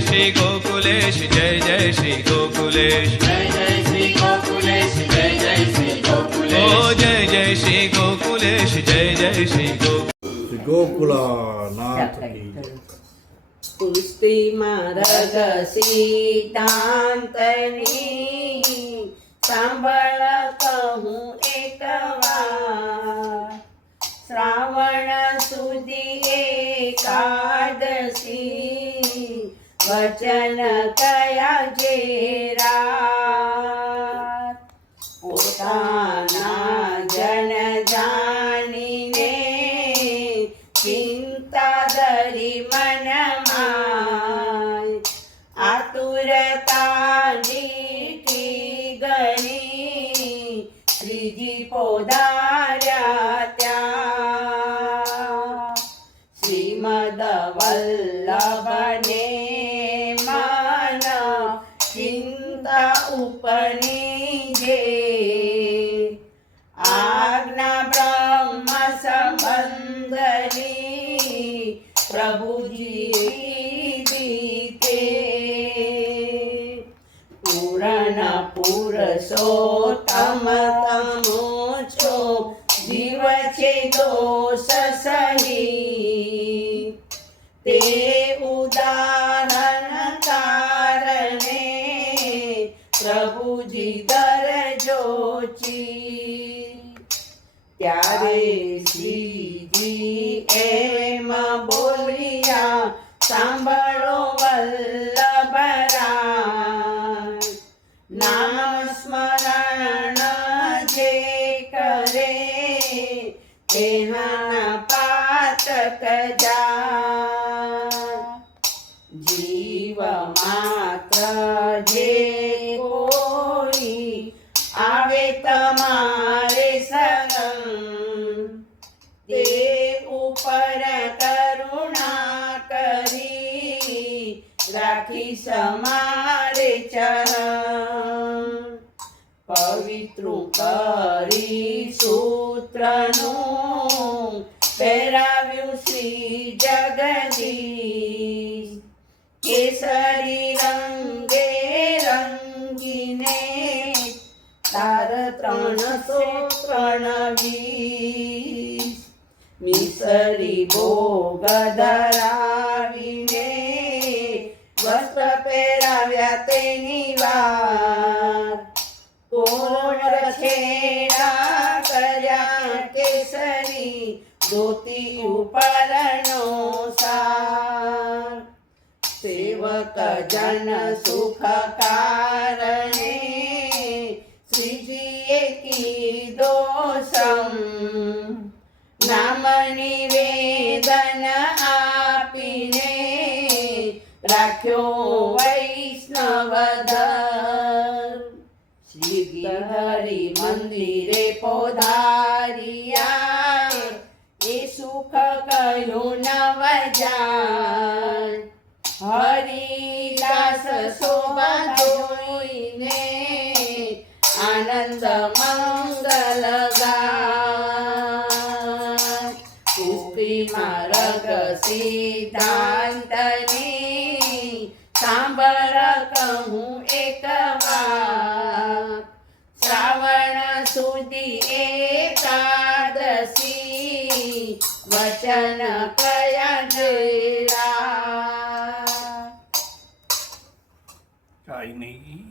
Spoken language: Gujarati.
श्री गोकुलेश, जय जय श्री गोकुलेश, जय जय श्री गोकुलेश, जय जय श्री गोकुलेश। ओ जय जय श्री गोकुलेश, जय जय श्री गोकुलनाथ की पुष्टि मार्ग सिद्धांतनी सांभळ कहूं एक વાર श्रावण सुदी एकादशी वचन कया जेरा પોતાના જન જાણીને ચિંતા ધરી મનમાં આતુરતા નીતિ ગણી શ્રીજી પોધાર્યા ત્યાં શ્રીમદ વલ્લભને મન ચિંતા ઉપનીજે આજ્ઞા બ્રહ્મ સંબંધની પ્રભુજી દીતે પૂરણ પુરુષોત્તમ તમો છો જીવ છે દોષ સહી તે ઉદાહરણ કારણે પ્રભુજી દરજોચી ત્યારે શ્રીજી એમ બોલ્યા સાંભળો વલ્લભરાય નામ સ્મરણ જે કરે તેના પાતક જાય જીવ માત્ર જે કોઈ આવે તમારે શરણ તે ઉપર કરુણા કરી રાખી સમારે ચરણ પવિત્રું કરી સૂત્રનું પહેરાવ્યું શ્રી જગદીશ કેસરી રંગે રંગીને તાર 323 મિસરી ભોગ ધરાવીને વસ્ત્ર પહેરાવ્યા તેની વાર કોર છેડા કર્યા કેસરી ધોતી ઉપરનો સાર સેવક જન સુખ કારણે શ્રીજીએ કીધો સમ નામ નિવેદન આપીને રાખ્યો વૈષ્ણવ ધર્મ શ્રી હરિ મંદિરે પોધારિયા એ સુખ કહ્યું નવ જાન હરિદાસ શોભા જોઈને આનંદ મંગલ ગાય પુષ્ટિ માર્ગ સિદ્ધાંતની સાંભળ કહું એક વાર શ્રાવણ સુધી એકાદશી વચન કયા જેરા કાંઈ નહીં